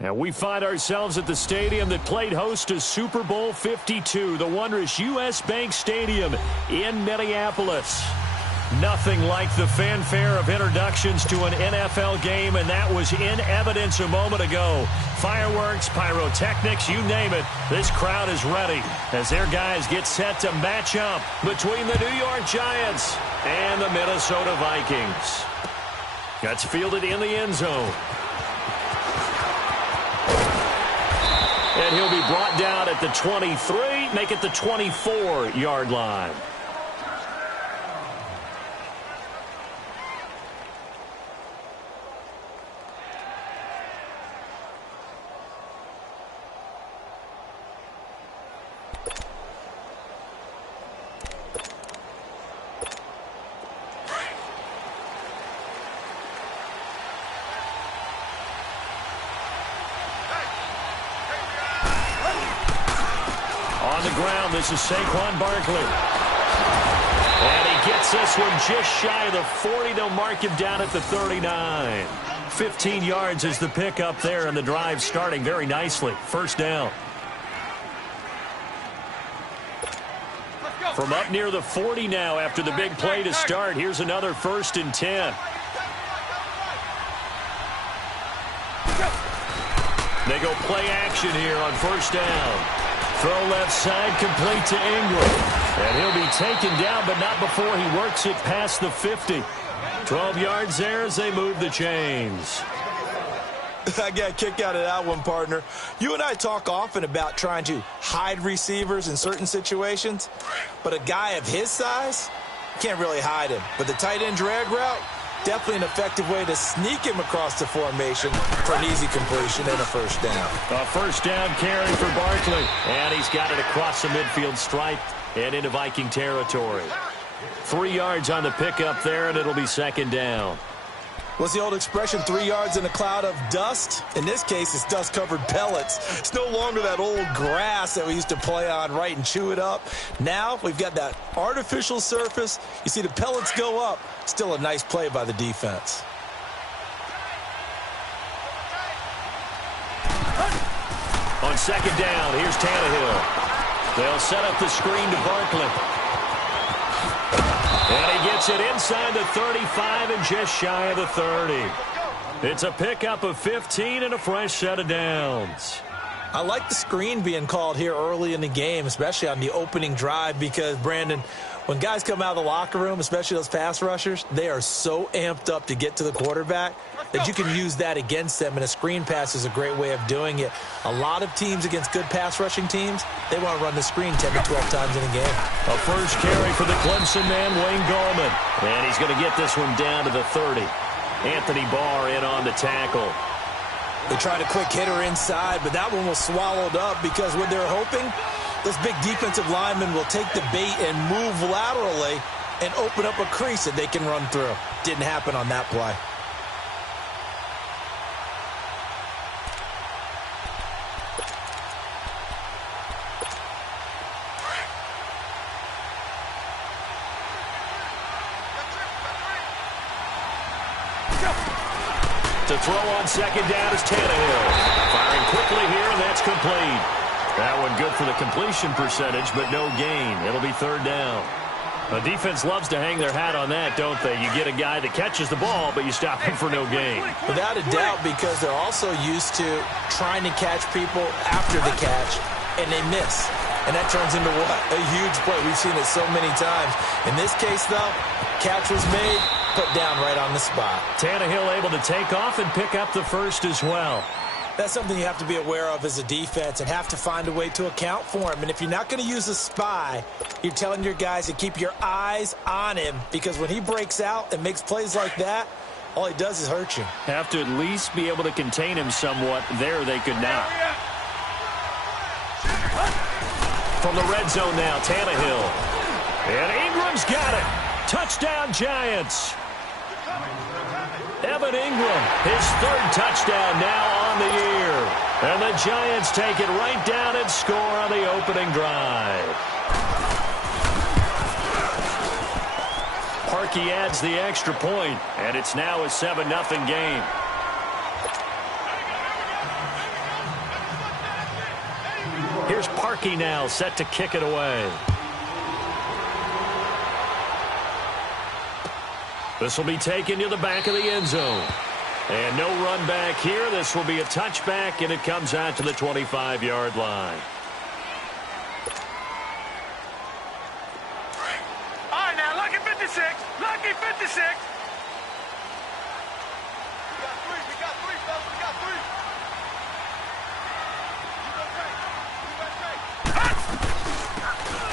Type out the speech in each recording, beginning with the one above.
And we find ourselves at the stadium that played host to Super Bowl 52, the wondrous U.S. Bank Stadium in Minneapolis. Nothing like the fanfare of introductions to an NFL game, and that was in evidence a moment ago. Fireworks, pyrotechnics, you name it. This crowd is ready as their guys get set to match up between the New York Giants and the Minnesota Vikings. That's fielded in the end zone. And he'll be brought down at the 23, make it the 24-yard line. On the ground, this is Saquon Barkley. And he gets this one just shy of the 40. They'll mark him down at the 39. 15 yards is the pickup there, and the drive starting very nicely. First down. From up near the 40 now after the big play to start. Here's another 1st and 10. They go play action here on first down. Throw left side, complete to Ingram. And he'll be taken down, but not before he works it past the 50. 12 yards there as they move the chains. I got a kick out of that one, partner. You and I talk often about trying to hide receivers in certain situations, but a guy of his size can't really hide him. But the tight end drag route, definitely an effective way to sneak him across the formation for an easy completion and a first down. A first down carry for Barkley. And he's got it across the midfield stripe and into Viking territory. 3 yards on the pickup there, and it'll be second down. What's the old expression, 3 yards in a cloud of dust? In this case, it's dust-covered pellets. It's no longer that old grass that we used to play on, right, and chew it up. Now we've got that artificial surface. You see the pellets go up. Still a nice play by the defense. On second down, here's Tannehill. They'll set up the screen to Barkley. And he gets it inside the 35 and just shy of the 30. It's a pickup of 15 and a fresh set of downs. I like the screen being called here early in the game, especially on the opening drive, because, Brandon, when guys come out of the locker room, especially those pass rushers, they are so amped up to get to the quarterback that you can use that against them, and a screen pass is a great way of doing it. A lot of teams against good pass rushing teams, they want to run the screen 10 to 12 times in a game. A first carry for the Clemson man, Wayne Gallman. And he's going to get this one down to the 30. Anthony Barr in on the tackle. They tried a quick hitter inside, but that one was swallowed up because what they're hoping, those big defensive linemen will take the bait and move laterally and open up a crease that they can run through. Didn't happen on that play. To throw on second down is Tannehill. Firing quickly here, and that's complete. That one good for the completion percentage, but no gain. It'll be third down. The defense loves to hang their hat on that, don't they? You get a guy that catches the ball, but you stop him for no gain. Without a doubt, because they're also used to trying to catch people after the catch, and they miss. And that turns into what? A huge play. We've seen it so many times. In this case, though, catch was made, put down right on the spot. Tannehill able to take off and pick up the first as well. That's something you have to be aware of as a defense and have to find a way to account for him. And if you're not going to use a spy, you're telling your guys to keep your eyes on him, because when he breaks out and makes plays like that, all he does is hurt you. Have to at least be able to contain him somewhat. There they could not. From the red zone now, Tannehill. And Ingram's got it. Touchdown, Giants. Evan Ingram, his third touchdown now on the year. And the Giants take it right down and score on the opening drive. Parkey adds the extra point, and it's now a 7-0 game. Parkey now set to kick it away. This will be taken to the back of the end zone. And no run back here. This will be a touchback, and it comes out to the 25-yard line. All right, now, lucky 56. Lucky 56. We got three, fellas. We got three.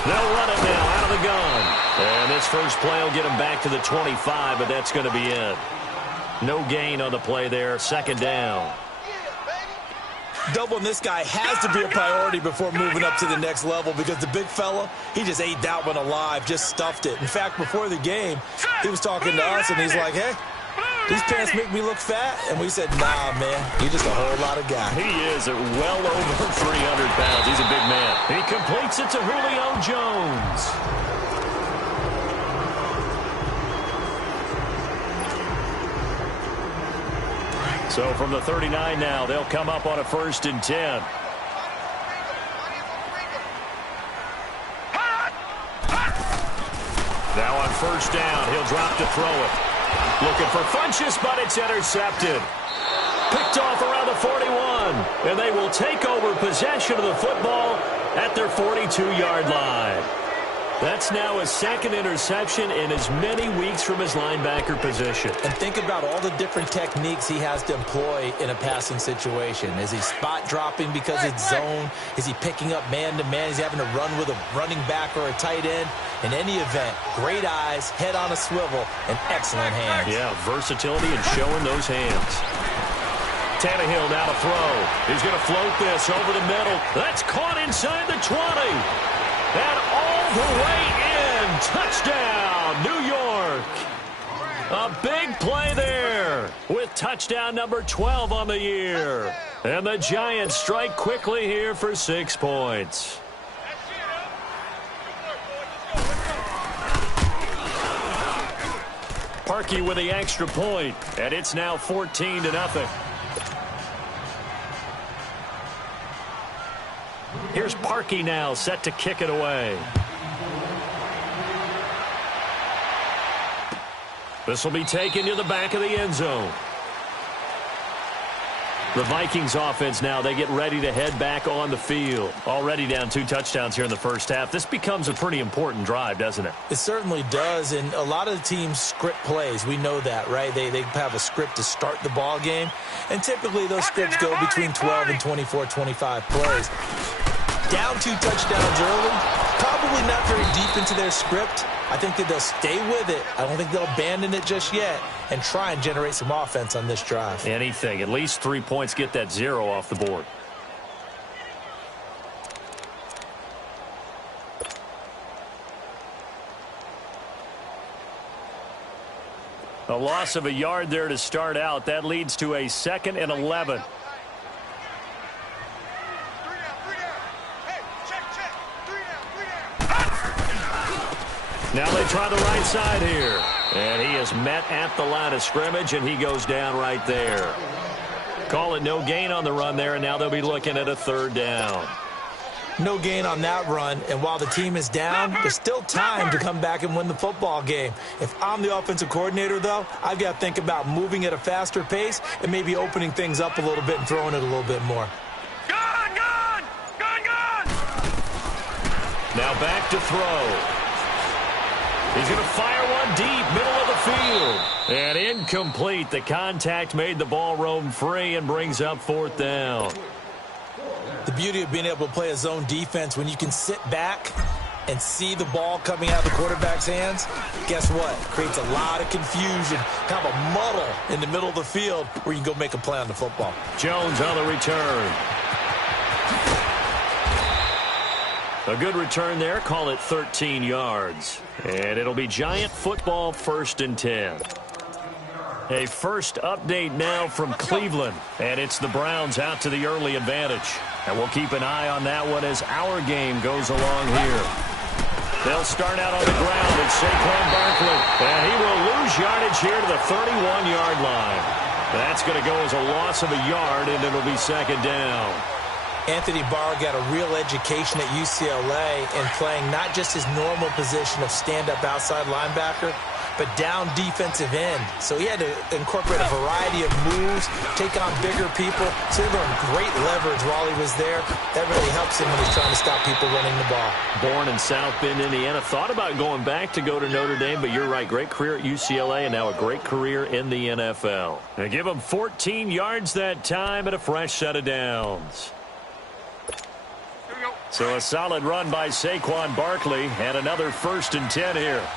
They'll run it now out of the gun. And this first play will get him back to the 25, but that's going to be it. No gain on the play there. Second down. Doubling this guy has to be a priority before moving up to the next level because the big fella, he just ate that one alive, just stuffed it. In fact, before the game, he was talking to us, and he's like, hey, these pants make me look fat. And we said, nah, man, you're just a whole lot of guy. He is at well over 300 pounds. He's a big man. He completes it to Julio Jones. So from the 39 now, they'll come up on a 1st and 10. Now on 1st down, he'll drop to throw it. Looking for Funchess, but it's intercepted. Picked off around the 41, and they will take over possession of the football at their 42-yard line. That's now his second interception in as many weeks from his linebacker position. And think about all the different techniques he has to employ in a passing situation. Is he spot dropping because it's zone? Is he picking up man-to-man? Is he having to run with a running back or a tight end? In any event, great eyes, head on a swivel, and excellent hands. Yeah, versatility and showing those hands. Tannehill now to throw. He's going to float this over the middle. That's caught inside the 20. And all the way in. Touchdown, New York. A big play there with touchdown number 12 on the year. And the Giants strike quickly here for 6 points. Parkey with the extra point, and it's now 14-0. Here's Parkey now set to kick it away. This will be taken to the back of the end zone. The Vikings offense now, they get ready to head back on the field. Already down 2 touchdowns here in the first half. This becomes a pretty important drive, doesn't it? It certainly does, and a lot of the teams script plays. We know that, right? They have a script to start the ball game, and typically those scripts go between 12 and 24, 25 plays. Down 2 touchdowns early, probably not very deep into their script. I think that they'll stay with it. I don't think they'll abandon it just yet and try and generate some offense on this drive. Anything. At least 3 points, get that 0 off the board. A loss of a yard there to start out. That leads to a 2nd and 11. Now they try the right side here. And he is met at the line of scrimmage, and he goes down right there. Call it no gain on the run there, and now they'll be looking at a 3rd down. No gain on that run, and while the team is down, there's still time to come back and win the football game. If I'm the offensive coordinator, though, I've got to think about moving at a faster pace and maybe opening things up a little bit and throwing it a little bit more. Gone! Now back to throw. He's going to fire one deep, middle of the field. And incomplete. The contact made the ball roam free and brings up 4th down. The beauty of being able to play a zone defense when you can sit back and see the ball coming out of the quarterback's hands, guess what? Creates a lot of confusion, kind of a muddle in the middle of the field where you can go make a play on the football. Jones on the return. A good return there. Call it 13 yards. And it'll be Giant football 1st and 10. A first update now from Cleveland. And it's the Browns out to the early advantage. And we'll keep an eye on that one as our game goes along here. They'll start out on the ground with Saquon Barkley. And he will lose yardage here to the 31-yard line. That's going to go as a loss of a yard, and it'll be 2nd down. Anthony Barr got a real education at UCLA in playing not just his normal position of stand-up outside linebacker, but down defensive end. So he had to incorporate a variety of moves, take on bigger people. So he learned great leverage while he was there. That really helps him when he's trying to stop people running the ball. Born in South Bend, Indiana. Thought about going back to go to Notre Dame, but you're right. Great career at UCLA and now a great career in the NFL. They give him 14 yards that time and a fresh set of downs. So a solid run by Saquon Barkley and another 1st and 10 here.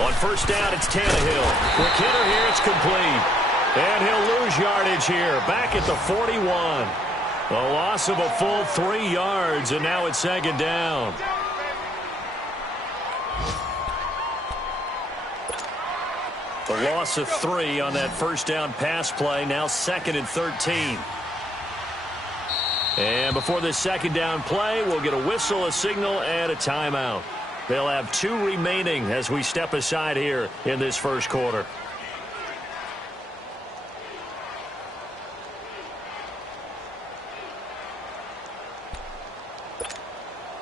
On 1st down, it's Tannehill. Quick hitter here, it's complete. And he'll lose yardage here, back at the 41. A loss of a full 3 yards, and now it's 2nd down. A loss of 3 on that 1st down pass play, now 2nd and 13. And before this 2nd down play, we'll get a whistle, a signal, and a timeout. They'll have 2 remaining as we step aside here in this 1st quarter.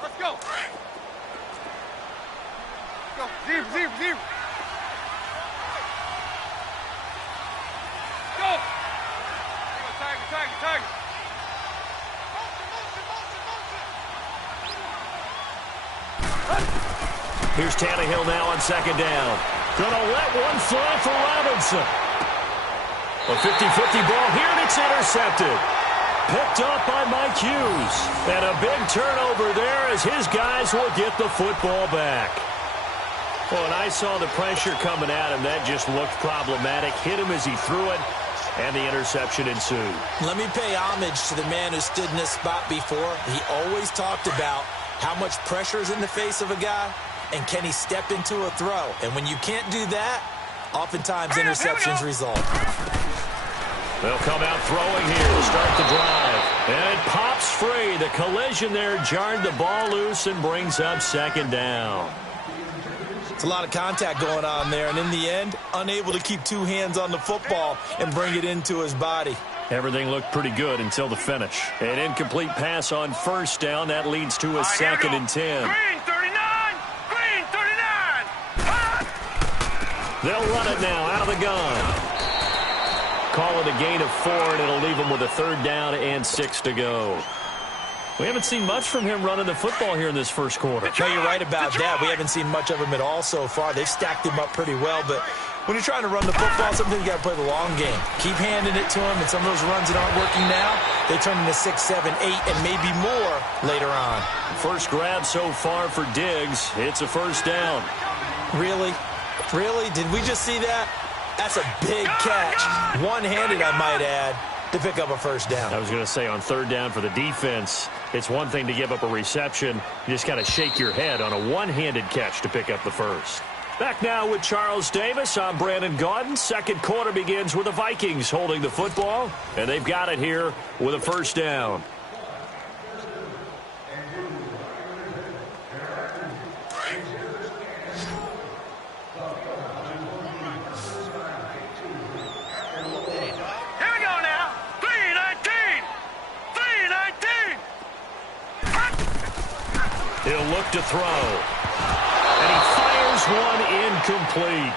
Let's go. Go. Zero. Go. Tiger. Here's Tannehill now on 2nd down. Gonna let one fly for Robinson. A 50-50 ball here, and it's intercepted. Picked up by Mike Hughes. And a big turnover there as his guys will get the football back. Well, and I saw the pressure coming at him. That just looked problematic. Hit him as he threw it, and the interception ensued. Let me pay homage to the man who stood in this spot before. He always talked about how much pressure is in the face of a guy, and can he step into a throw? And when you can't do that, oftentimes interceptions result. They'll come out throwing here to start the drive. And it pops free. The collision there jarred the ball loose and brings up 2nd down. It's a lot of contact going on there, and in the end, unable to keep 2 hands on the football and bring it into his body. Everything looked pretty good until the finish. An incomplete pass on 1st down. That leads to a 2nd and 10. Green 39. Green 39. They'll run it now out of the gun. Call it a gain of 4, and it'll leave them with a 3rd down and 6 to go. We haven't seen much from him running the football here in this 1st quarter. No, you're right about that. We haven't seen much of him at all so far. They've stacked him up pretty well, but when you're trying to run the football, sometimes you got to play the long game. Keep handing it to him, and some of those runs that aren't working now, they turn into 6, 7, 8, and maybe more later on. First grab so far for Diggs. It's a 1st down. Really? Really? Did we just see that? That's a big catch. One-handed, I might add, to pick up a 1st down. I was going to say on 3rd down for the defense, it's one thing to give up a reception. You just got to shake your head on a one-handed catch to pick up the 1st. Back now with Charles Davis. I'm Brandon Gaudin. 2nd quarter begins with the Vikings holding the football, and they've got it here with a 1st down. He'll look to throw. And he fires one incomplete.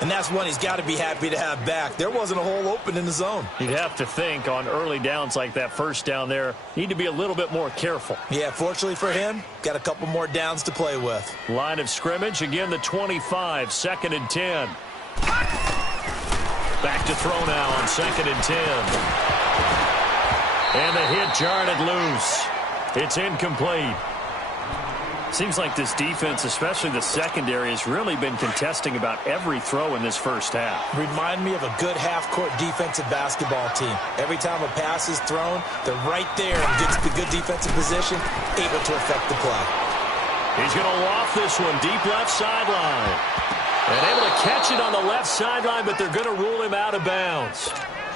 And that's one he's got to be happy to have back. There wasn't a hole open in the zone. You'd have to think on early downs like that 1st down there, need to be a little bit more careful. Yeah, fortunately for him, got a couple more downs to play with. Line of scrimmage, again the 25, 2nd and 10. Back to throw now on 2nd and 10. And the hit jarred it loose. It's incomplete. Seems like this defense, especially the secondary, has really been contesting about every throw in this 1st half. Remind me of a good half-court defensive basketball team. Every time a pass is thrown, they're right there in good defensive position, able to affect the play. He's going to loft this one deep left sideline. And able to catch it on the left sideline, but they're going to rule him out of bounds.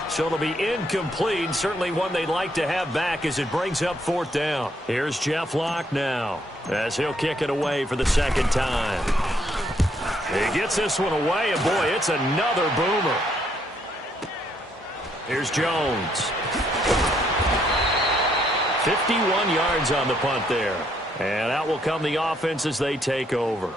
So it'll be incomplete, certainly one they'd like to have back as it brings up 4th down. Here's Jeff Locke now as he'll kick it away for the 2nd time. He gets this one away, and boy, it's another boomer. Here's Jones. 51 yards on the punt there. And out will come the offense as they take over.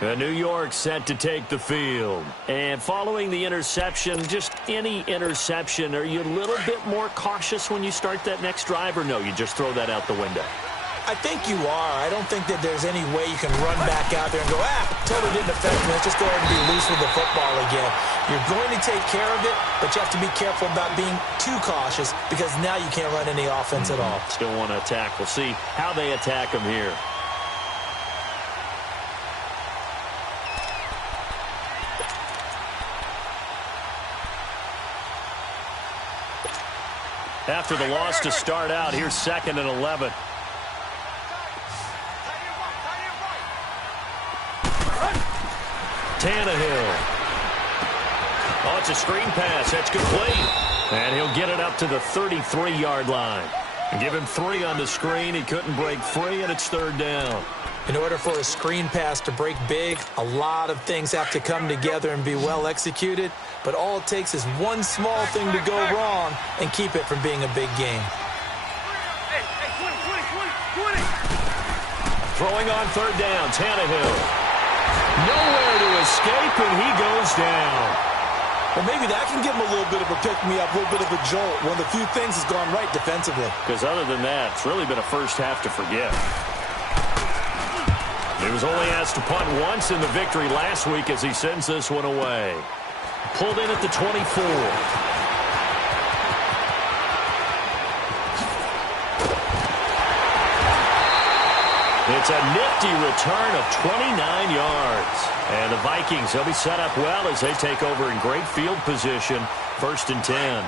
New York set to take the field. And following the interception, just any interception, are you a little bit more cautious when you start that next drive, or no, you just throw that out the window? I think you are. I don't think that there's any way you can run back out there and go, totally didn't affect me. Let's just go ahead and be loose with the football again. You're going to take care of it, but you have to be careful about being too cautious because now you can't run any offense at all. Still want to attack. We'll see how they attack them here. After the loss to start out, here's 2nd and 11. Tannehill. Oh, it's a screen pass. That's complete. And he'll get it up to the 33-yard line. And give him 3 on the screen. He couldn't break free, and it's 3rd down. In order for a screen pass to break big, a lot of things have to come together and be well executed. But all it takes is one small thing to go wrong and keep it from being a big game. Throwing on 3rd down, Tannehill. Nowhere to escape, and he goes down. Well, maybe that can give him a little bit of a pick-me-up, a little bit of a jolt. One of the few things has gone right defensively. Because other than that, it's really been a first half to forget. He was only asked to punt once in the victory last week as he sends this one away. Pulled in at the 24. It's a nifty return of 29 yards. And the Vikings, they'll be set up well as they take over in great field position. 1st and 10.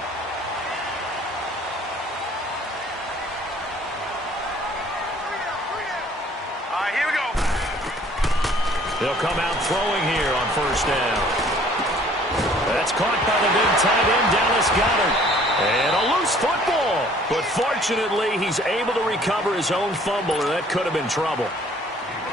All right, here we go. They'll come out throwing here on 1st down. That's caught by the big tight end, Dallas Goedert. And a loose football. But fortunately, he's able to recover his own fumble, or that could have been trouble.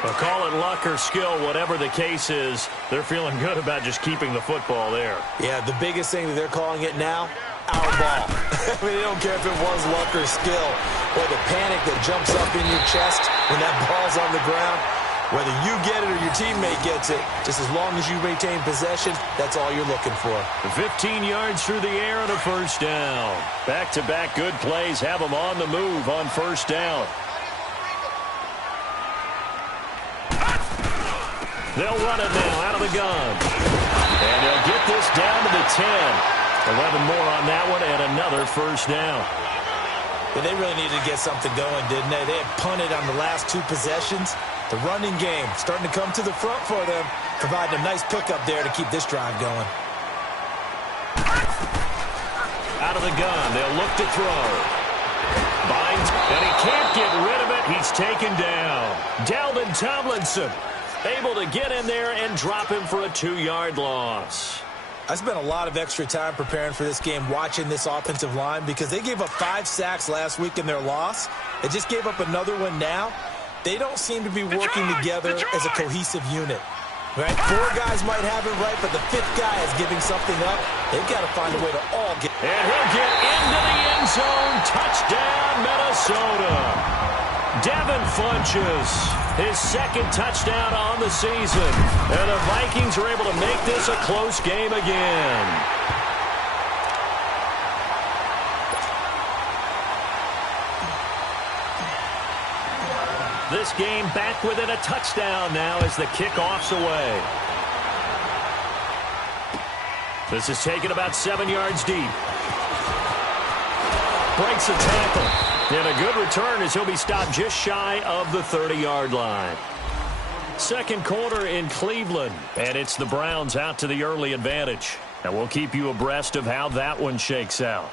But call it luck or skill, whatever the case is, they're feeling good about just keeping the football there. Yeah, the biggest thing that they're calling it now, our ball. I mean, they don't care if it was luck or skill. Or the panic that jumps up in your chest when that ball's on the ground. Whether you get it or your teammate gets it, just as long as you maintain possession, that's all you're looking for. 15 yards through the air and a 1st down. Back-to-back good plays have them on the move on 1st down. They'll run it now out of the gun. And they'll get this down to the 10. 11 more on that one and another 1st down. But they really needed to get something going, didn't they? They had punted on the last 2 possessions. The running game starting to come to the front for them, providing a nice pickup there to keep this drive going. Out of the gun, they'll look to throw. Binds, and he can't get rid of it. He's taken down. Dalvin Tomlinson able to get in there and drop him for a 2-yard loss. I spent a lot of extra time preparing for this game watching this offensive line because they gave up 5 sacks last week in their loss. They just gave up another one now. They don't seem to be working together as a cohesive unit. Right? 4 guys might have it right, but the 5th guy is giving something up. They've got to find a way to all get. And he'll get into the end zone. Touchdown, Minnesota. Devin Funches, his 2nd touchdown on the season. And the Vikings are able to make this a close game again. This game back within a touchdown now as the kickoff's away. This is taken about 7 yards deep. Breaks a tackle. And a good return as he'll be stopped just shy of the 30-yard line. 2nd quarter in Cleveland. And it's the Browns out to the early advantage. And we'll keep you abreast of how that one shakes out.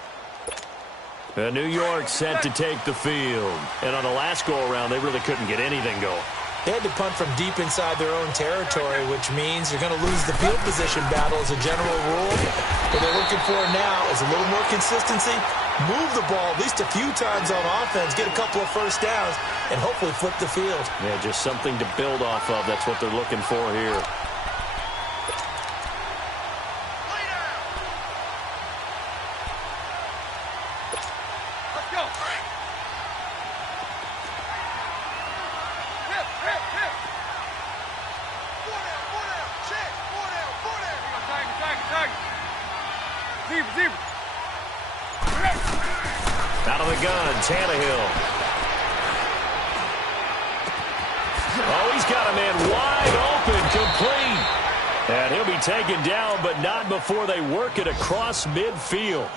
New York set to take the field. And on the last go-around, they really couldn't get anything going. They had to punt from deep inside their own territory, which means you're going to lose the field position battle as a general rule. What they're looking for now is a little more consistency, move the ball at least a few times on offense, get a couple of 1st downs, and hopefully flip the field. Yeah, just something to build off of. That's what they're looking for here. gun, Tannehill. Oh, he's got a man wide open, complete. And he'll be taken down, but not before they work it across midfield.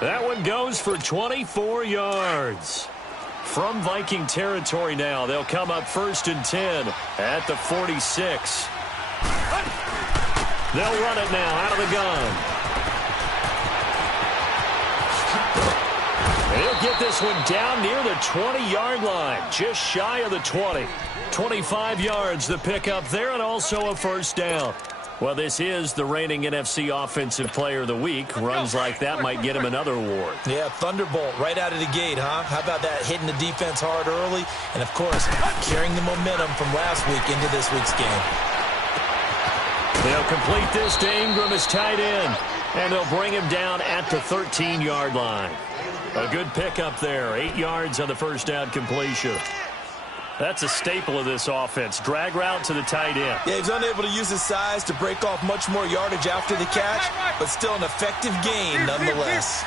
That one goes for 24 yards. From Viking territory now, they'll come up 1st and 10 at the 46. They'll run it now out of the gun. He'll get this one down near the 20-yard line, just shy of the 20. 25 yards the pickup there, and also a 1st down. Well, this is the reigning NFC Offensive Player of the Week. Runs like that might get him another award. Yeah, thunderbolt right out of the gate, huh? How about that, hitting the defense hard early, and, of course, carrying the momentum from last week into this week's game. They'll complete this to Ingram as tight end, and they'll bring him down at the 13-yard line. A good pickup there, 8 yards on the 1st down completion. That's a staple of this offense. Drag route to the tight end. Yeah, he's unable to use his size to break off much more yardage after the catch, but still an effective gain nonetheless.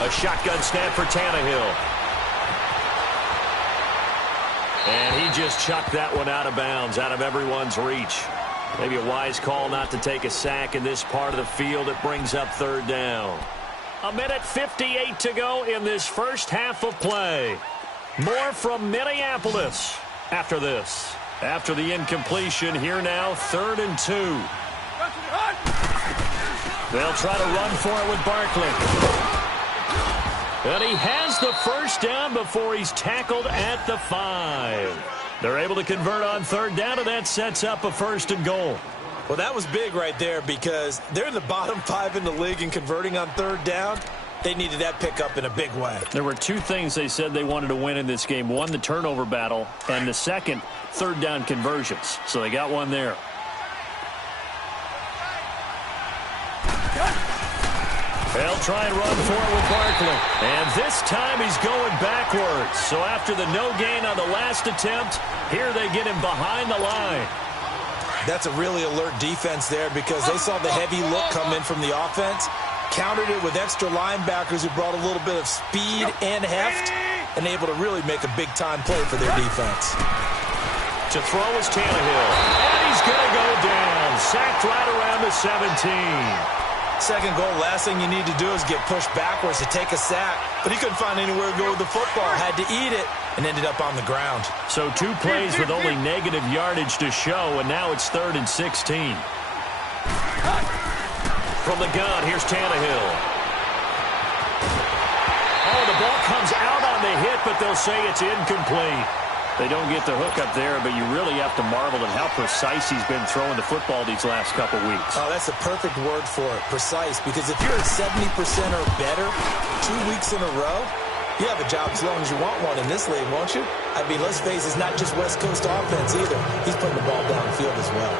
A shotgun snap for Tannehill. And he just chucked that one out of bounds, out of everyone's reach. Maybe a wise call not to take a sack in this part of the field. It brings up 3rd down. 1:58 to go in this first half of play. More from Minneapolis after this. After the incompletion, here now, 3rd and 2. They'll try to run for it with Barkley. And he has the 1st down before he's tackled at the 5. They're able to convert on 3rd down, and that sets up a 1st and goal. Well, that was big right there because they're in the bottom 5 in the league in converting on 3rd down. They needed that pickup in a big way. There were 2 things they said they wanted to win in this game. One, the turnover battle, and the second, 3rd down conversions. So they got one there. They'll try and run for it with Barkley. And this time he's going backwards. So after the no gain on the last attempt, here they get him behind the line. That's a really alert defense there because they saw the heavy look come in from the offense, countered it with extra linebackers who brought a little bit of speed and heft, and able to really make a big-time play for their defense. To throw is Tannehill. And he's going to go down. Sacked right around the 17. Second goal, last thing you need to do is get pushed backwards to take a sack. But he couldn't find anywhere to go with the football. Had to eat it and ended up on the ground. So 2 plays with only negative yardage to show, and now it's 3rd and 16. From the gun, here's Tannehill. Oh, the ball comes out on the hit, but they'll say it's incomplete. They don't get the hook up there, but you really have to marvel at how precise he's been throwing the football these last couple weeks. Oh, that's the perfect word for it, precise, because if you're at 70% or better 2 weeks in a row, you have a job as long as you want one in this league, won't you? I mean, let's face it, it's not just West Coast offense either. He's putting the ball downfield as well.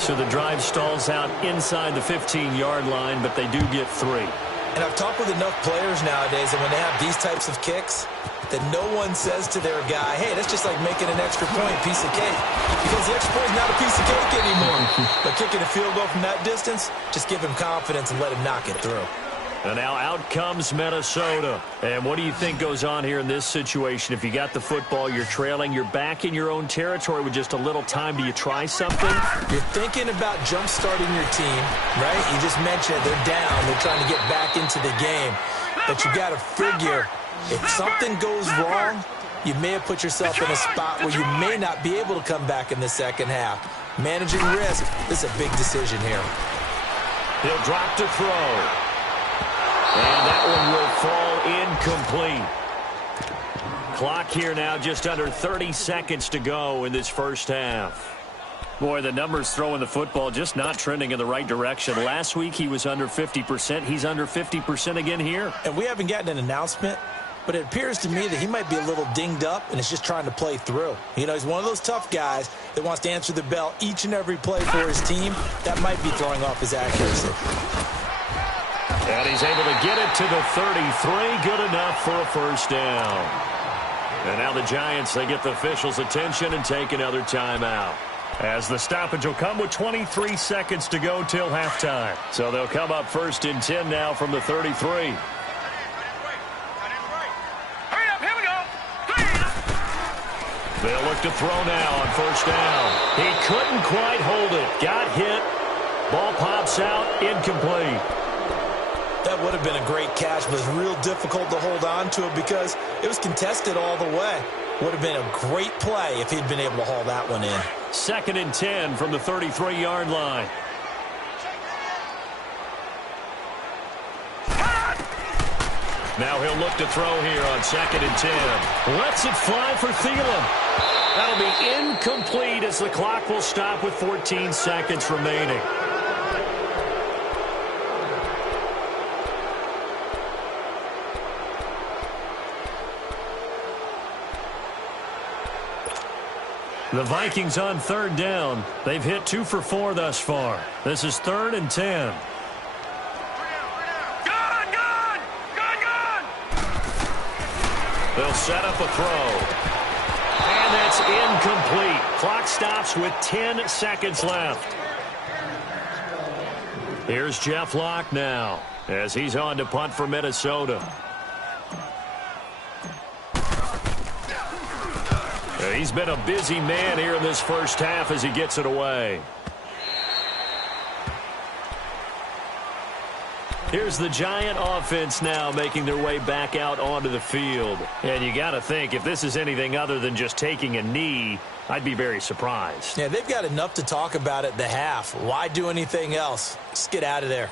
So the drive stalls out inside the 15-yard line, but they do get 3. And I've talked with enough players nowadays that when they have these types of kicks, that no one says to their guy, hey, that's just like making an extra point, piece of cake. Because the extra point is not a piece of cake anymore. But kicking a field goal from that distance, just give him confidence and let him knock it through. And now out comes Minnesota. And what do you think goes on here in this situation? If you got the football, you're trailing, you're back in your own territory with just a little time. Do you try something? You're thinking about jump-starting your team, right? You just mentioned they're down. They're trying to get back into the game. But you got to figure, if something goes wrong, you may have put yourself in a spot where you may not be able to come back in the second half. Managing risk, this is a big decision here. He'll drop to throw. And that one will fall incomplete. Clock here now, just under 30 seconds to go in this first half. Boy, the numbers throwing the football just not trending in the right direction. Last week he was under 50%. He's under 50% again here. And we haven't gotten an announcement, but it appears to me that he might be a little dinged up and is just trying to play through. You know, he's one of those tough guys that wants to answer the bell each and every play for his team. That might be throwing off his accuracy. And he's able to get it to the 33. Good enough for a first down. And now the Giants, they get the officials' attention and take another timeout. As the stoppage will come with 23 seconds to go till halftime. So they'll come up 1st and 10 now from the 33. They'll look to throw now on first down. He couldn't quite hold it. Got hit. Ball pops out. Incomplete. That would have been a great catch, but it's real difficult to hold on to it because it was contested all the way. Would have been a great play if he'd been able to haul that one in. 2nd and 10 from the 33-yard line. Now he'll look to throw here on 2nd and 10. Lets it fly for Thielen. That'll be incomplete as the clock will stop with 14 seconds remaining. The Vikings on 3rd down. They've hit 2 for 4 thus far. This is 3rd and 10. They'll set up a throw. And that's incomplete. Clock stops with 10 seconds left. Here's Jeff Locke now as he's on to punt for Minnesota. He's been a busy man here in this first half as he gets it away. Here's the Giant offense now making their way back out onto the field. And you got to think, if this is anything other than just taking a knee, I'd be very surprised. Yeah, they've got enough to talk about at the half. Why do anything else? Just get out of there.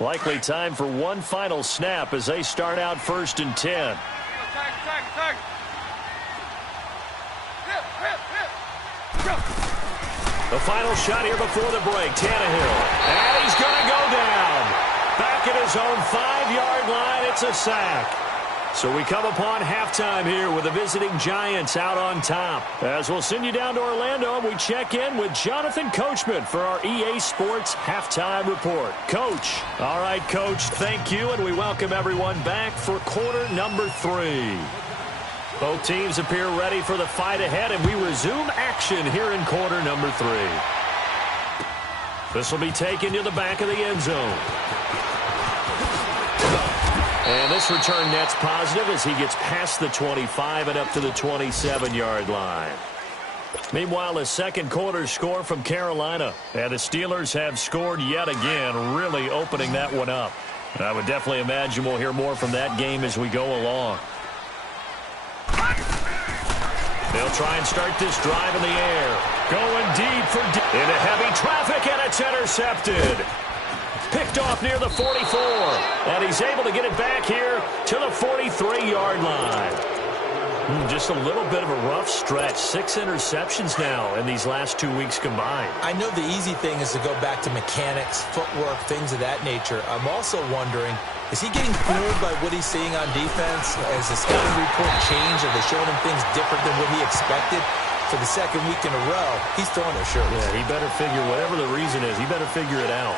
Likely time for one final snap as they start out 1st and 10. The final shot here before the break. Tannehill. And he's going to go down. Back at his own 5-yard line. It's a sack. So we come upon halftime here with the visiting Giants out on top. As we'll send you down to Orlando, and we check in with Jonathan Coachman for our EA Sports Halftime Report. Coach. All right, Coach, thank you, and we welcome everyone back for quarter number 3. Both teams appear ready for the fight ahead, and we resume action here in quarter number 3. This will be taken to the back of the end zone. And this return net's positive as he gets past the 25 and up to the 27-yard line. Meanwhile, a second quarter score from Carolina. And the Steelers have scored yet again, really opening that one up. And I would definitely imagine we'll hear more from that game as we go along. They'll try and start this drive in the air. Going deep for into heavy traffic, and it's intercepted. Picked off near the 44, and he's able to get it back here to the 43-yard line. Just a little bit of a rough stretch. 6 interceptions now in these last 2 weeks combined. I know the easy thing is to go back to mechanics, footwork, things of that nature. I'm also wondering, is he getting fooled by what he's seeing on defense? Has the scouting report changed? Are they showing him things different than what he expected? For the second week in a row, he's throwing their shirts. Yeah, he better figure, whatever the reason is, he better figure it out.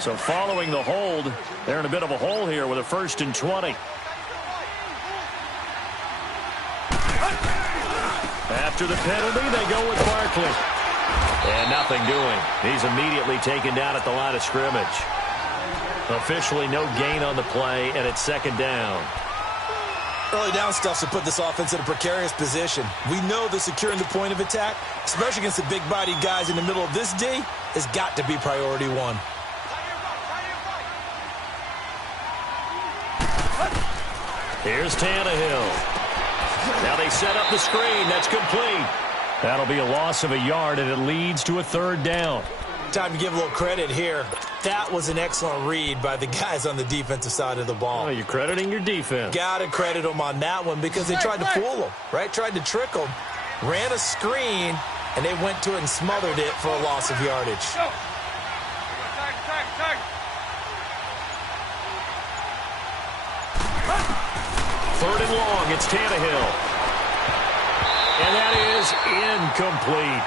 So following the hold, they're in a bit of a hole here with a 1st and 20. After the penalty, they go with Barkley. And nothing doing. He's immediately taken down at the line of scrimmage. Officially no gain on the play, and it's 2nd down. Early down stuff to put this offense in a precarious position. We know that securing the point of attack, especially against the big-bodied guys in the middle of this D, has got to be priority 1. Here's Tannehill. Now they set up the screen. That's complete. That'll be a loss of a yard, and it leads to a 3rd down. Time to give a little credit here. That was an excellent read by the guys on the defensive side of the ball. Oh, you're crediting your defense. Got to credit them on that one because they tried to fool them, right? Tried to trick them. Ran a screen, and they went to it and smothered it for a loss of yardage. Third and long, it's Tannehill. And that is incomplete.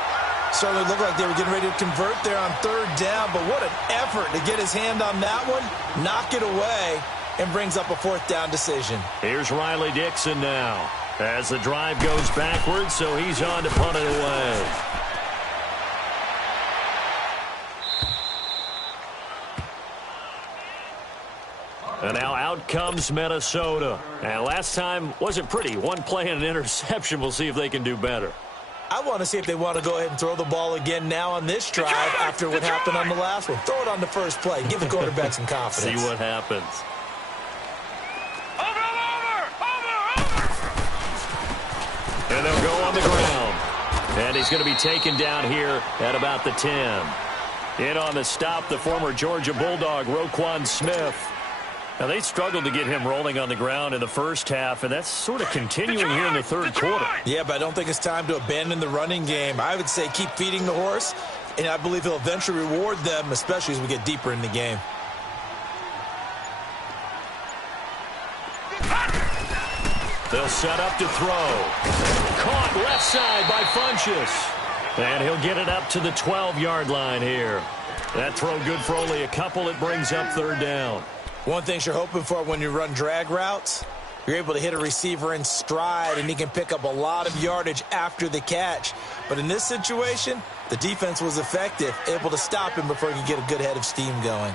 Certainly looked like they were getting ready to convert there on 3rd down, but what an effort to get his hand on that one, knock it away, and brings up a 4th down decision. Here's Riley Dixon now as the drive goes backwards, so he's on to punt it away. And now out comes Minnesota. And last time wasn't pretty. One play and an interception. We'll see if they can do better. I want to see if they want to go ahead and throw the ball again now on this drive after what happened on the last one. Throw it on the first play. Give the quarterback some confidence. See what happens. And they'll go on the ground. And he's going to be taken down here at about the 10. In on the stop, the former Georgia Bulldog, Roquan Smith. Now, they struggled to get him rolling on the ground in the first half, and that's sort of continuing here in the third quarter. Yeah, but I don't think it's time to abandon the running game. I would say keep feeding the horse, and I believe he'll eventually reward them, especially as we get deeper in the game. They'll set up to throw. Caught left side by Funchess. And he'll get it up to the 12-yard line here. That throw good for only a couple. It brings up third down. One thing you're hoping for when you run drag routes, you're able to hit a receiver in stride, and he can pick up a lot of yardage after the catch. But in this situation, the defense was effective, able to stop him before he could get a good head of steam going.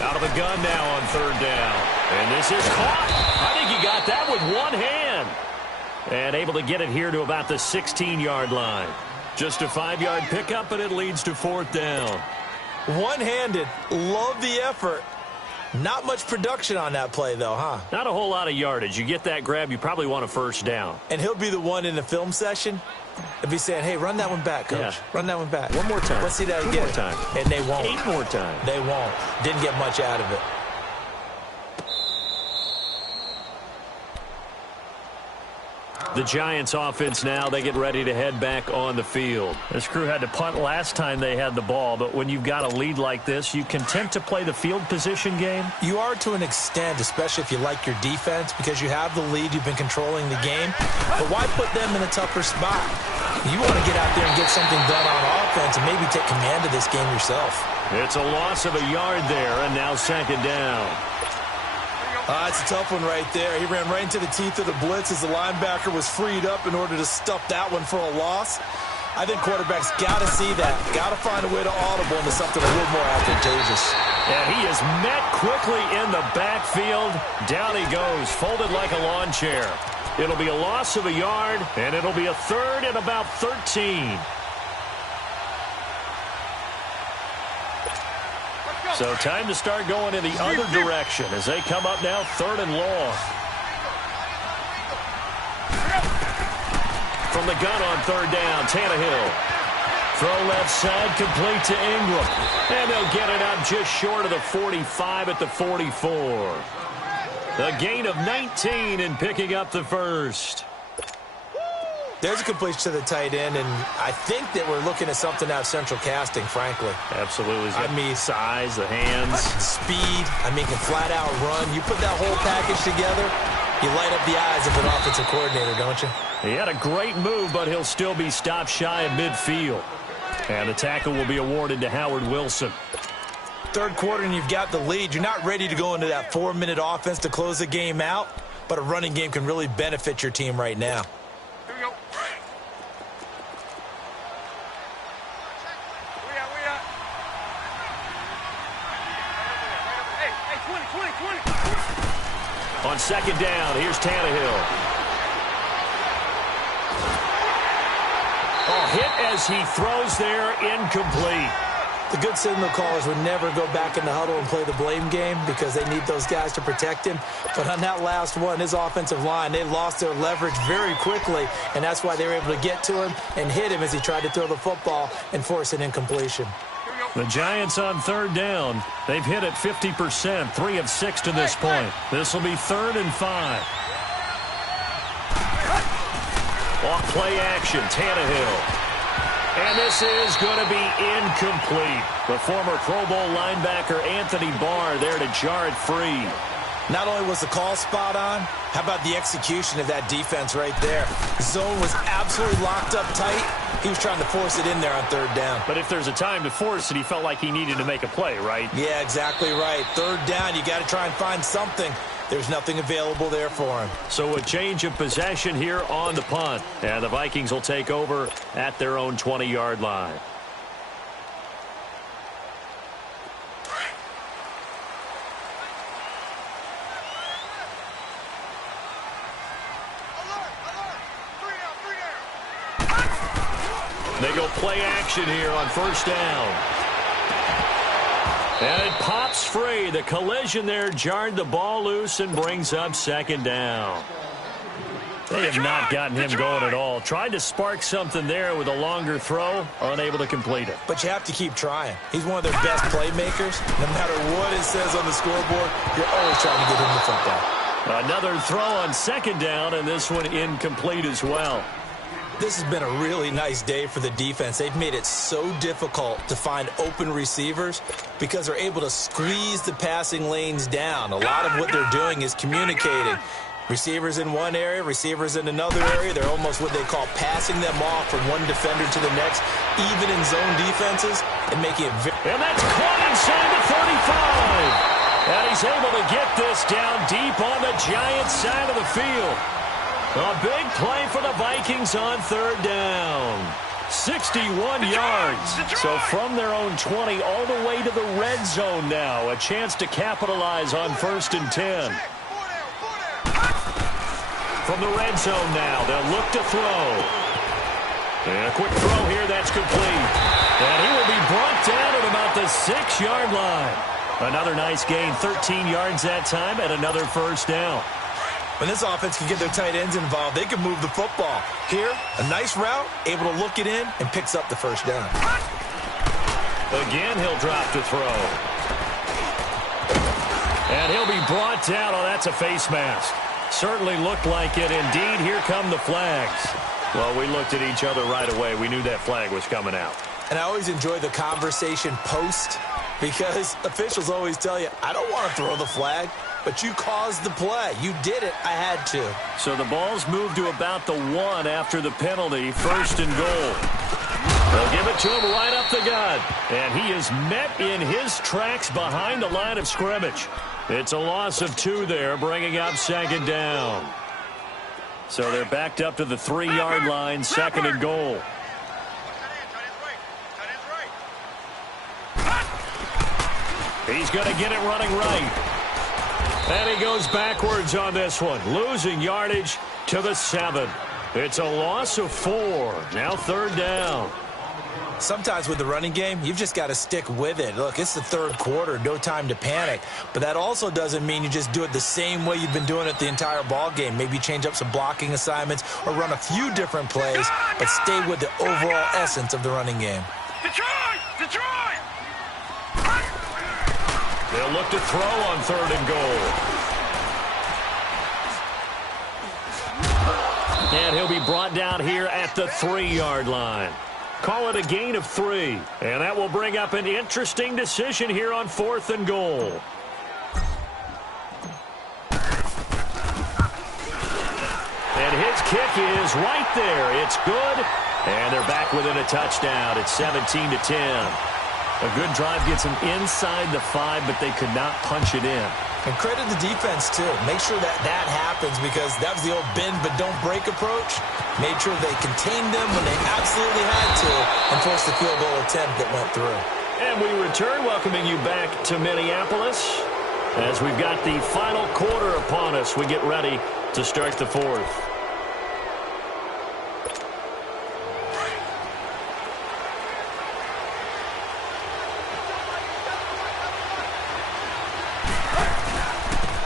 Out of the gun now on third down. And this is caught. I think he got that with one hand. And able to get it here to about the 16-yard line. Just a 5-yard pickup, but it leads to fourth down. One-handed. Love the effort. Not much production on that play, though, huh? Not a whole lot of yardage. You get that grab, you probably want a first down. And he'll be the one in the film session and be saying, hey, run that one back, Coach. Yeah. Run that one back. One more time. Let's see that again. One more time. And they won't. 8 more times. They won't. Didn't get much out of it. The Giants offense now, they get ready to head back on the field. This crew had to punt last time they had the ball, but when you've got a lead like this, you content to play the field position game? You are to an extent, especially if you like your defense, because you have the lead, you've been controlling the game. But why put them in a tougher spot? You want to get out there and get something done on offense and maybe take command of this game yourself. It's a loss of a yard there, and now second down. It's a tough one right there. He ran right into the teeth of the blitz as the linebacker was freed up in order to stuff that one for a loss. I think quarterbacks got to see that. Got to find a way to audible into something a little more advantageous. And he is met quickly in the backfield. Down he goes, folded like a lawn chair. It'll be a loss of a yard, and it'll be a third and about 13. So time to start going in the other direction as they come up now third and long. From the gun on third down, Tannehill. Throw left side, complete to Ingram. And they'll get it out just short of the 45 at the 44. A gain of 19 in picking up the first. There's a completion to the tight end, and I think that we're looking at something out of central casting, frankly. Absolutely. I mean, size, the hands. Speed. I mean, can flat out run. You put that whole package together, you light up the eyes of an offensive coordinator, don't you? He had a great move, but he'll still be stopped shy of midfield. And the tackle will be awarded to Howard Wilson. Third quarter, and you've got the lead. You're not ready to go into that 4-minute offense to close the game out, but a running game can really benefit your team right now. On second down, here's Tannehill. Oh, hit as he throws there, incomplete. The good signal callers would never go back in the huddle and play the blame game because they need those guys to protect him. But on that last one, his offensive line, they lost their leverage very quickly, and that's why they were able to get to him and hit him as he tried to throw the football and force an incompletion. The Giants on third down. They've hit it 50%, 3 of 6 to this point. This will be 3rd and 5. Off play action, Tannehill. And this is going to be incomplete. The former Pro Bowl linebacker Anthony Barr there to jar it free. Not only was the call spot on, how about the execution of that defense right there? Zone was absolutely locked up tight. He was trying to force it in there on third down. But if there's a time to force it, he felt like he needed to make a play, right? Yeah, exactly right. Third down, you got to try and find something. There's nothing available there for him. So a change of possession here on the punt. And the Vikings will take over at their own 20-yard line. They go play action here on first down. And it pops free. The collision there jarred the ball loose and brings up second down. They have not gotten him going at all. Tried to spark something there with a longer throw, unable to complete it. But you have to keep trying. He's one of their best playmakers. No matter what it says on the scoreboard, you're always trying to get him the football. Another throw on second down, and this one incomplete as well. This has been a really nice day for the defense. They've made it so difficult to find open receivers because they're able to squeeze the passing lanes down. A lot of what they're doing is communicating. Receivers in one area, receivers in another area. They're almost what they call passing them off from one defender to the next, even in zone defenses, and making it very... And that's caught inside the 35. And he's able to get this down deep on the Giants side of the field. A big play for the Vikings on third down. 61 yards. So from their own 20 all the way to the red zone now. A chance to capitalize on 1st and 10. From the red zone now, they'll look to throw. And a quick throw here, that's complete. And he will be brought down at about the 6-yard line. Another nice gain, 13 yards that time, and another first down. When this offense can get their tight ends involved, they can move the football. Here, a nice route, able to look it in, and picks up the first down. Again, he'll drop to throw. And he'll be brought down. Oh, that's a face mask. Certainly looked like it. Indeed, here come the flags. Well, we looked at each other right away. We knew that flag was coming out. And I always enjoy the conversation post because officials always tell you, I don't want to throw the flag, but you caused the play. You did it. I had to. So the ball's moved to about the 1 after the penalty. 1st and goal. They'll give it to him right up the gut. And he is met in his tracks behind the line of scrimmage. It's a loss of 2 there, bringing up second down. So they're backed up to the 3-yard line, 2nd and goal. He's going to get it running right. And he goes backwards on this one, losing yardage to the 7. It's a loss of 4. Now 3rd down. Sometimes with the running game, you've just got to stick with it. Look, it's the 3rd quarter, no time to panic. But that also doesn't mean you just do it the same way you've been doing it the entire ball game. Maybe change up some blocking assignments or run a few different plays, but stay with the overall essence of the running game. Detroit! Detroit! They'll look to throw on 3rd and goal. And he'll be brought down here at the 3-yard line. Call it a gain of 3. And that will bring up an interesting decision here on 4th and goal. And his kick is right there. It's good. And they're back within a touchdown. It's 17-10. A good drive gets them inside the 5, but they could not punch it in. And credit the defense, too. Make sure that happens because that was the old bend but don't break approach. Made sure they contained them when they absolutely had to and forced the field goal attempt that went through. And we return, welcoming you back to Minneapolis as we've got the final quarter upon us. We get ready to start the 4th.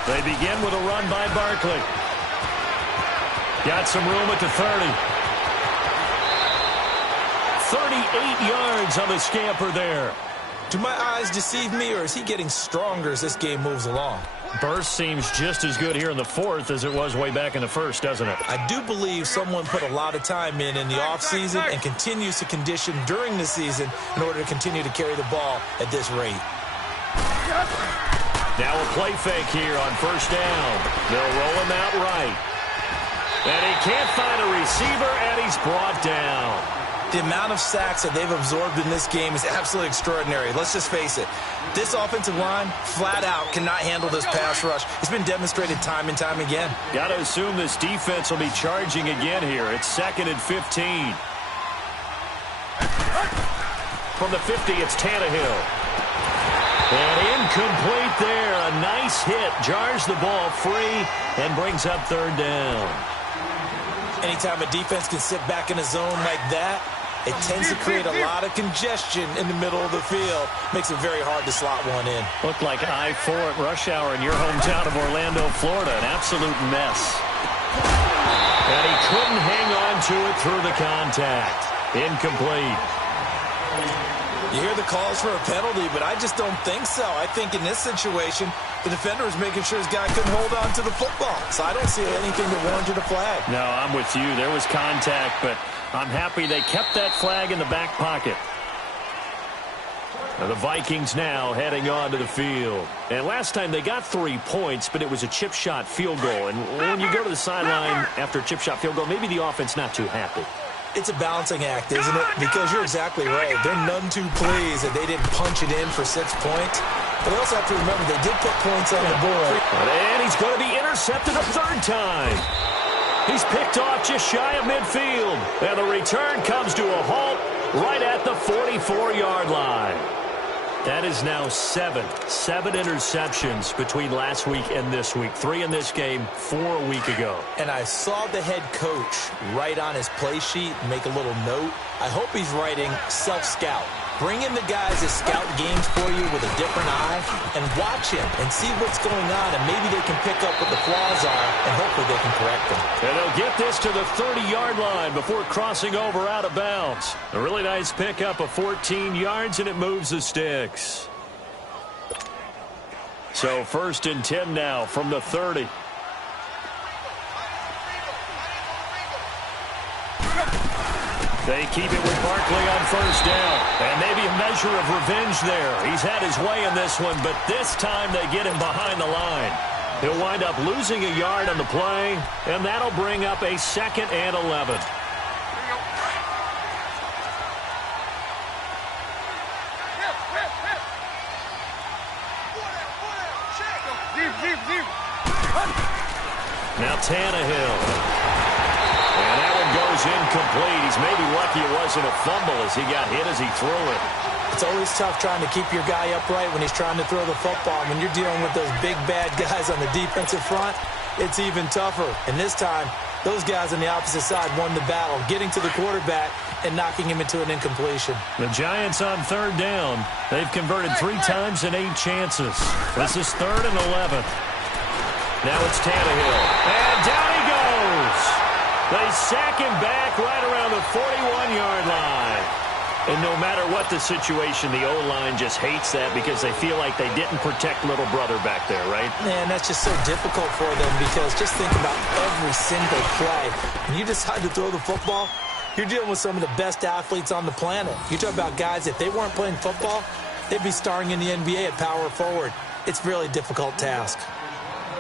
They begin with a run by Barkley. Got some room at the 30. 38 yards on the scamper there. Do my eyes deceive me, or is he getting stronger as this game moves along? Burst seems just as good here in the 4th as it was way back in the 1st, doesn't it? I do believe someone put a lot of time in the offseason and continues to condition during the season in order to continue to carry the ball at this rate. Now a play fake here on 1st down. They'll roll him out right. And he can't find a receiver, and he's brought down. The amount of sacks that they've absorbed in this game is absolutely extraordinary. Let's just face it. This offensive line, flat out, cannot handle this pass rush. It's been demonstrated time and time again. Got to assume this defense will be charging again here. It's 2nd and 15. From the 50, it's Tannehill. And incomplete there. A nice hit. Jars the ball free and brings up 3rd down. Anytime a defense can sit back in a zone like that, It tends to create a lot of congestion in the middle of the field. Makes it very hard to slot one in. Looked like I-4 at rush hour in your hometown of Orlando, Florida. An absolute mess. And he couldn't hang on to it through the contact. Incomplete. You hear the calls for a penalty, but I just don't think so. I think in this situation, the defender was making sure his guy couldn't hold on to the football. So I don't see anything that warranted a flag. No, I'm with you. There was contact, but I'm happy they kept that flag in the back pocket. Now the Vikings now heading onto the field. And last time they got 3 points, but it was a chip shot field goal. And when you go to the sideline after a chip shot field goal, maybe the offense not too happy. It's a balancing act, isn't it? Because you're exactly right. They're none too pleased that they didn't punch it in for 6 points. But they also have to remember they did put points on the board. And he's going to be intercepted a third time. He's picked off just shy of midfield. And the return comes to a halt right at the 44-yard line. That is now seven interceptions between last week and this week. 3 in this game, 4 a week ago. And I saw the head coach write on his play sheet, make a little note. I hope he's writing self-scout. Bring in the guys that scout games for you with a different eye and watch him and see what's going on, and maybe they can pick up what the flaws are, and hopefully they can correct them. And they'll get this to the 30-yard line before crossing over out of bounds. A really nice pickup of 14 yards, and it moves the sticks. So 1st and 10 now from the 30. They keep it with Barkley on 1st down. And maybe a measure of revenge there. He's had his way in this one, but this time they get him behind the line. He'll wind up losing a yard on the play, and that'll bring up a 2nd and 11. Now Tannehill. And that one goes incomplete. He's maybe lucky it wasn't a fumble as he got hit as he threw it. It's always tough trying to keep your guy upright when he's trying to throw the football. When you're dealing with those big, bad guys on the defensive front, it's even tougher. And this time, those guys on the opposite side won the battle, getting to the quarterback and knocking him into an incompletion. The Giants on 3rd down. They've converted 3 times and 8 chances. This is 3rd and 11. Now it's Tannehill. And down he goes. They sack him back right around the 41-yard line. And no matter what the situation, the O-line just hates that because they feel like they didn't protect little brother back there, right? Man, that's just so difficult for them because just think about every single play. When you decide to throw the football, you're dealing with some of the best athletes on the planet. You talk about guys, if they weren't playing football, they'd be starring in the NBA at power forward. It's a really difficult task.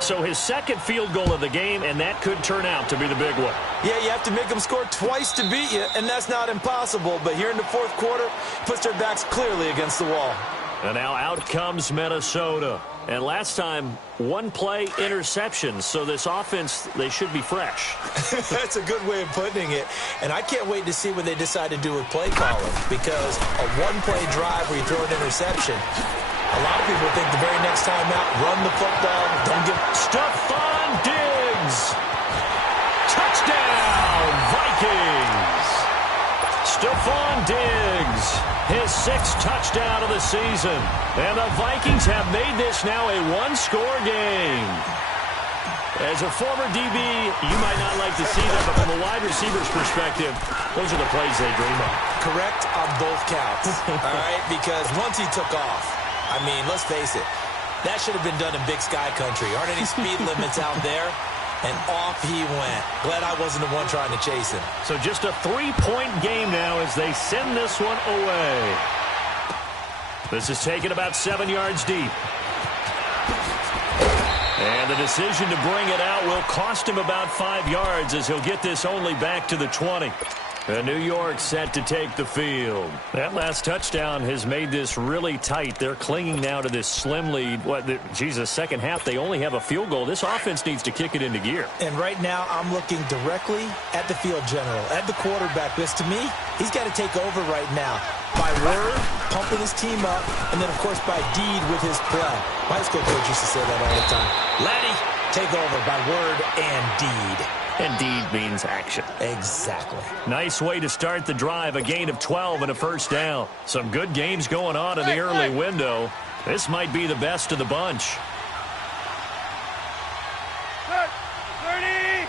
So his 2nd field goal of the game, and that could turn out to be the big one. Yeah, you have to make them score twice to beat you, and that's not impossible. But here in the 4th quarter, puts their backs clearly against the wall. And now out comes Minnesota. And last time, 1-play interceptions. So this offense, they should be fresh. That's a good way of putting it. And I can't wait to see what they decide to do with play calling. Because a 1-play drive where you throw an interception, a lot of people think the very next time out, run the football, don't give... Stephon Diggs! Touchdown, Vikings! Stephon Diggs, his 6th touchdown of the season. And the Vikings have made this now a 1-score game. As a former DB, you might not like to see that, but from a wide receiver's perspective, those are the plays they dream of. Correct on both counts, all right? Because once he took off, I mean, let's face it, that should have been done in Big Sky Country. Aren't any speed limits out there? And off he went. Glad I wasn't the one trying to chase him. So just a 3-point game now as they send this one away. This is taken about 7 yards deep. And the decision to bring it out will cost him about 5 yards as he'll get this only back to the 20. And New York set to take the field. That last touchdown has made this really tight. They're clinging now to this slim lead. Second half, they only have a field goal. This offense needs to kick it into gear. And right now, I'm looking directly at the field general, at the quarterback. Because to me, he's got to take over right now. By word, pumping his team up, and then, of course, by deed with his play. My high school coach used to say that all the time. Laddie, take over by word and deed. And deed means action. Exactly. Nice way to start the drive. A gain of 12 and a first down. Some good games going on in the early window. This might be the best of the bunch. 30.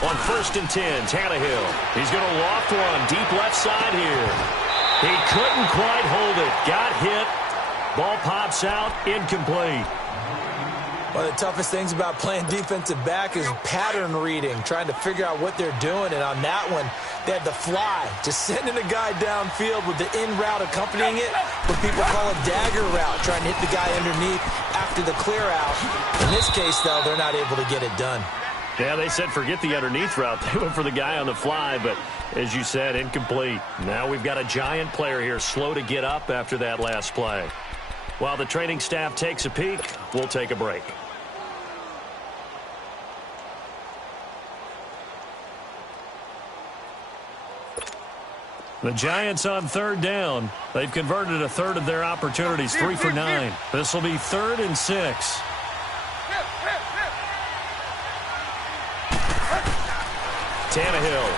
On 1st and 10, Tannehill. He's going to loft one deep left side here. He couldn't quite hold it. Got hit. Ball pops out. Incomplete. One of the toughest things about playing defensive back is pattern reading, trying to figure out what they're doing. And on that one, they had the fly, just sending a guy downfield with the in route accompanying it, what people call a dagger route, trying to hit the guy underneath after the clear out. In this case, though, they're not able to get it done. Yeah, they said forget the underneath route. They went for the guy on the fly, but as you said, incomplete. Now we've got a giant player here slow to get up after that last play. While the training staff takes a peek, we'll take a break. The Giants on 3rd down. They've converted a third of their opportunities, 3 for 9. This will be 3rd and 6. Tannehill.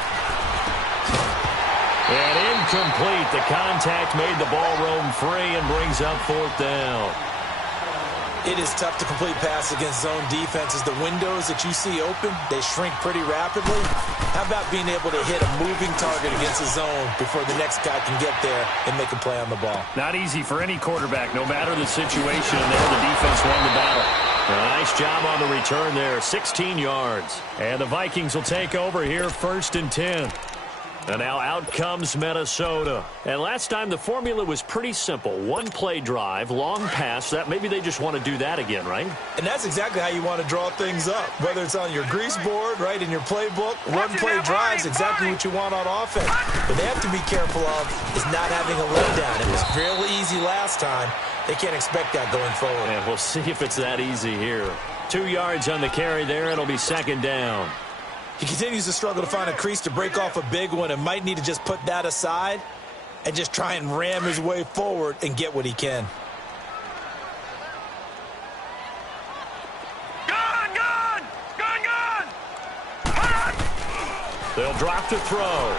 And incomplete. The contact made the ball roam free and brings up 4th down. It is tough to complete pass against zone defenses. The windows that you see open, they shrink pretty rapidly. How about being able to hit a moving target against a zone before the next guy can get there and make a play on the ball? Not easy for any quarterback, no matter the situation. And there the defense won the battle. A nice job on the return there, 16 yards. And the Vikings will take over here, 1st and 10. And now out comes Minnesota. And last time the formula was pretty simple. One play drive, long pass. That maybe they just want to do that again, right? And that's exactly how you want to draw things up. Whether it's on your grease board, right, in your playbook, one play drive is exactly what you want on offense. What they have to be careful of is not having a letdown. It was fairly easy last time. They can't expect that going forward. And we'll see if it's that easy here. 2 yards on the carry there. It'll be 2nd down. He continues to struggle to find a crease to break off a big one and might need to just put that aside and just try and ram his way forward and get what he can. Gone! They'll drop to throw.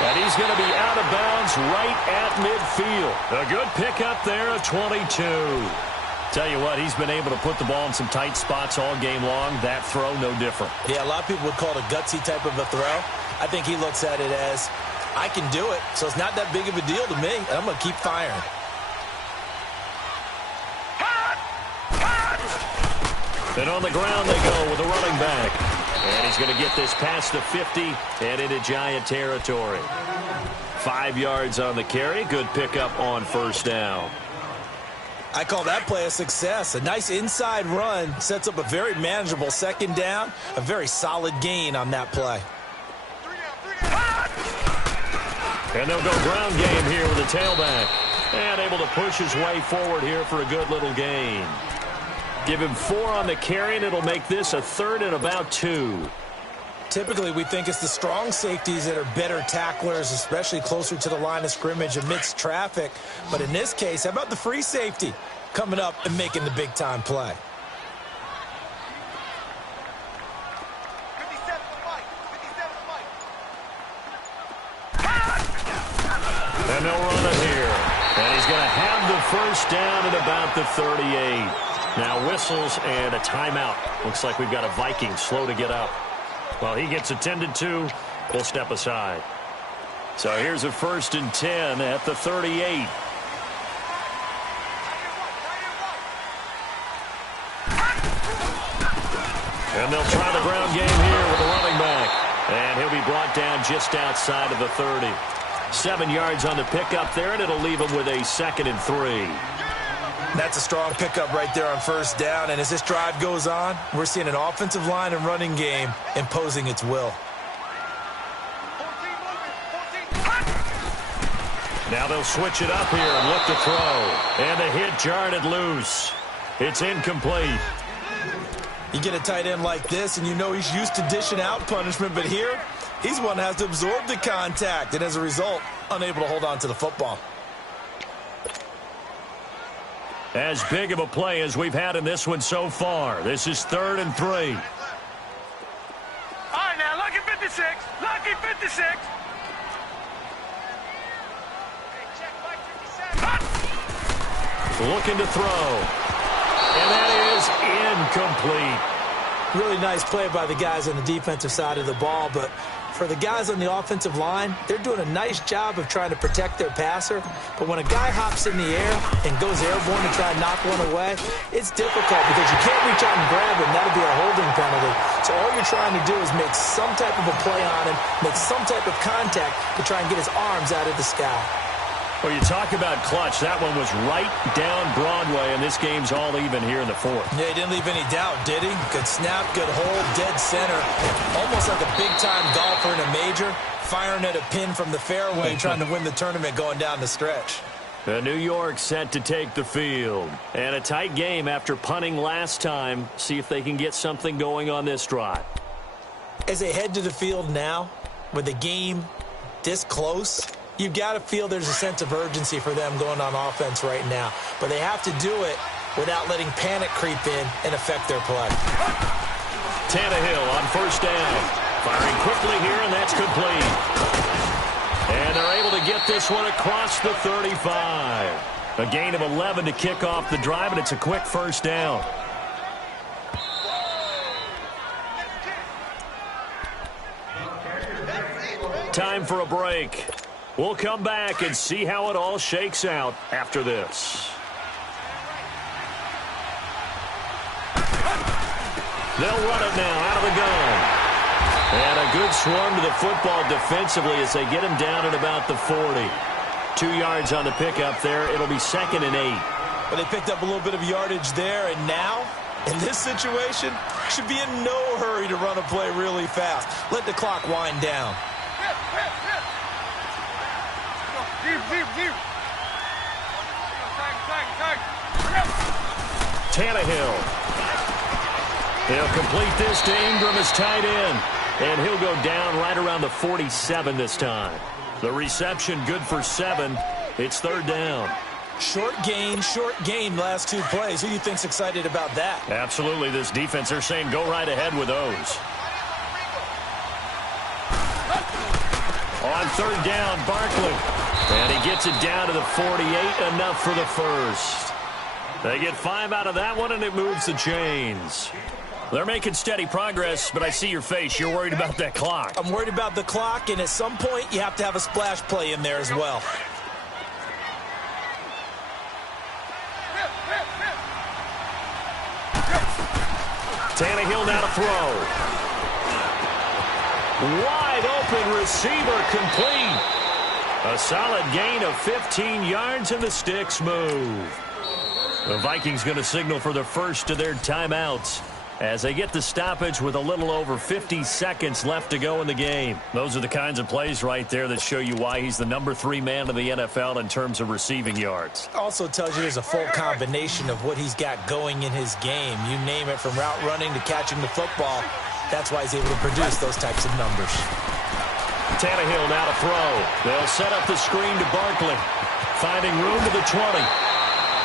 And he's going to be out of bounds right at midfield. A good pickup there at 22. Tell you what, he's been able to put the ball in some tight spots all game long. That throw, no different. Yeah, a lot of people would call it a gutsy type of a throw. I think he looks at it as, I can do it, so it's not that big of a deal to me, and I'm going to keep firing. And on the ground they go with a running back. And he's going to get this past the 50 and into Giant territory. 5 yards on the carry. Good pickup on 1st down. I call that play a success. A nice inside run sets up a very manageable 2nd down. A very solid gain on that play. And they'll go ground game here with a tailback. And able to push his way forward here for a good little gain. Give him 4 on the carry, and it'll make this a 3rd and about 2. Typically, we think it's the strong safeties that are better tacklers, especially closer to the line of scrimmage amidst traffic. But in this case, how about the free safety coming up and making the big-time play? And they'll run it here. And he's going to have the 1st down at about the 38. Now whistles and a timeout. Looks like we've got a Viking slow to get up. Well, he gets attended to. We'll step aside. So here's a 1st and 10 at the 38. And they'll try the ground game here with a running back. And he'll be brought down just outside of the 30. 7 yards on the pickup there, and it'll leave him with a 2nd and 3. That's a strong pickup right there on 1st down. And as this drive goes on, we're seeing an offensive line and running game imposing its will. Now they'll switch it up here and look to throw. And the hit jarred it loose. It's incomplete. You get a tight end like this, and you know he's used to dishing out punishment. But here, he's one that has to absorb the contact. And as a result, unable to hold on to the football. As big of a play as we've had in this one so far. This is 3rd and 3. All right, now, lucky 56. Lucky 56. Looking to throw. And that is incomplete. Really nice play by the guys on the defensive side of the ball, but for the guys on the offensive line, they're doing a nice job of trying to protect their passer. But when a guy hops in the air and goes airborne to try and knock one away, it's difficult because you can't reach out and grab him. That'll be a holding penalty. So all you're trying to do is make some type of a play on him, make some type of contact to try and get his arms out of the sky. Well, you talk about clutch. That one was right down Broadway, and this game's all even here in the 4th. Yeah, he didn't leave any doubt, did he? Good snap, good hold, dead center. Almost like a big-time golfer in a major, firing at a pin from the fairway, trying to win the tournament going down the stretch. New York set to take the field. And a tight game after punting last time. See if they can get something going on this drive. As they head to the field now, with the game this close, you've got to feel there's a sense of urgency for them going on offense right now. But they have to do it without letting panic creep in and affect their play. Tannehill on 1st down. Firing quickly here, and that's complete. And they're able to get this one across the 35. A gain of 11 to kick off the drive, and it's a quick 1st down. Time for a break. We'll come back and see how it all shakes out after this. They'll run it now out of the gun. And a good swarm to the football defensively as they get him down at about the 40. 2 yards on the pickup there. It'll be 2nd and 8. But they picked up a little bit of yardage there, and now, in this situation, should be in no hurry to run a play really fast. Let the clock wind down. Tannehill. He'll complete this to Ingram as tight end. And he'll go down right around the 47 this time. The reception good for 7. It's 3rd down. Short gain last 2 plays. Who do you think's excited about that? Absolutely. This defense, they're saying go right ahead with those. On 3rd down, Barkley. And he gets it down to the 48, enough for the 1st. They get 5 out of that one, and it moves the chains. They're making steady progress, but I see your face. You're worried about that clock. I'm worried about the clock, and at some point, you have to have a splash play in there as well. Tannehill now to throw. Wide open receiver complete. A solid gain of 15 yards, and the sticks move. The Vikings going to signal for the first of their timeouts as they get the stoppage with a little over 50 seconds left to go in the game. Those are the kinds of plays right there that show you why he's the number 3 man in the NFL in terms of receiving yards. Also tells you there's a full combination of what he's got going in his game. You name it, from route running to catching the football. That's why he's able to produce those types of numbers. Tannehill now to throw. They'll set up the screen to Barkley. Finding room to the 20.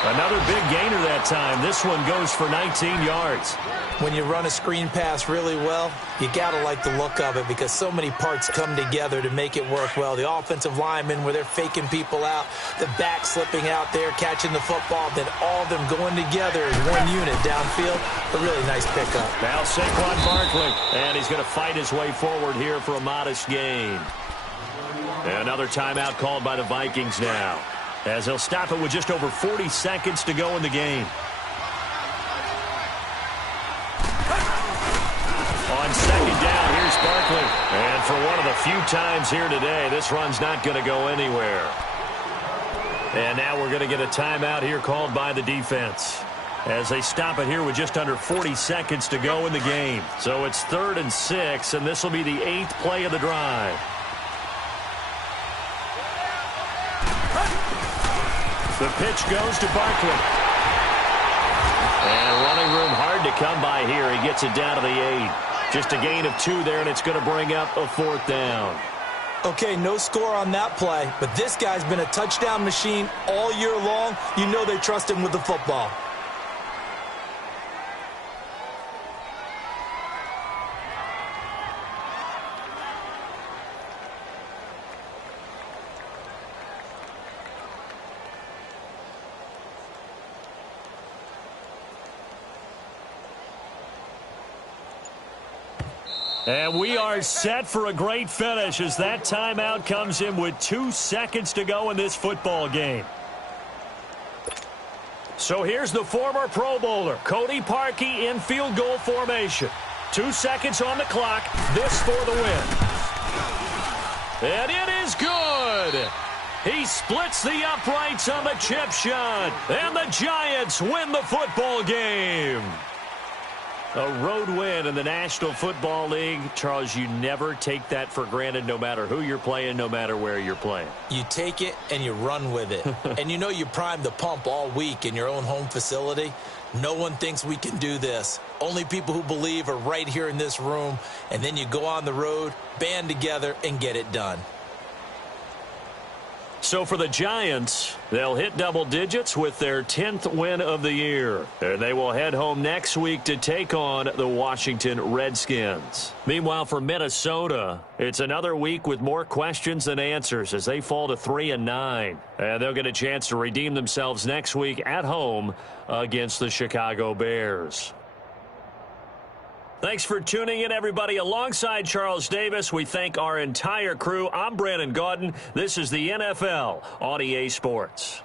Another big gainer that time. This one goes for 19 yards. When you run a screen pass really well, you got to like the look of it because so many parts come together to make it work well. The offensive linemen, where they're faking people out, the back slipping out there, catching the football, then all of them going together as one unit downfield. A really nice pickup. Now Saquon Barkley, and he's going to fight his way forward here for a modest gain. Another timeout called by the Vikings now, as they'll stop it with just over 40 seconds to go in the game. On 2nd down, here's Barkley. And for one of the few times here today, this run's not going to go anywhere. And now we're going to get a timeout here called by the defense, as they stop it here with just under 40 seconds to go in the game. So it's 3rd and 6, and this will be the 8th play of the drive. The pitch goes to Barkley. And running room hard to come by here. He gets it down to the 8. Just a gain of 2 there, and it's going to bring up a 4th down. Okay, no score on that play, but this guy's been a touchdown machine all year long. You know they trust him with the football. And we are set for a great finish as that timeout comes in with 2 seconds to go in this football game. So here's the former Pro Bowler, Cody Parkey, in field goal formation. 2 seconds on the clock. This for the win. And it is good. He splits the uprights on the chip shot. And the Giants win the football game. A road win in the National Football League. Charles, you never take that for granted no matter who you're playing, no matter where you're playing. You take it and you run with it. And you know you primed the pump all week in your own home facility. No one thinks we can do this. Only people who believe are right here in this room. And then you go on the road, band together, and get it done. So for the Giants, they'll hit double digits with their 10th win of the year. And they will head home next week to take on the Washington Redskins. Meanwhile, for Minnesota, it's another week with more questions than answers as they fall to 3-9. And they'll get a chance to redeem themselves next week at home against the Chicago Bears. Thanks for tuning in, everybody. Alongside Charles Davis, we thank our entire crew. I'm Brandon Gaudin. This is the NFL on EA Sports.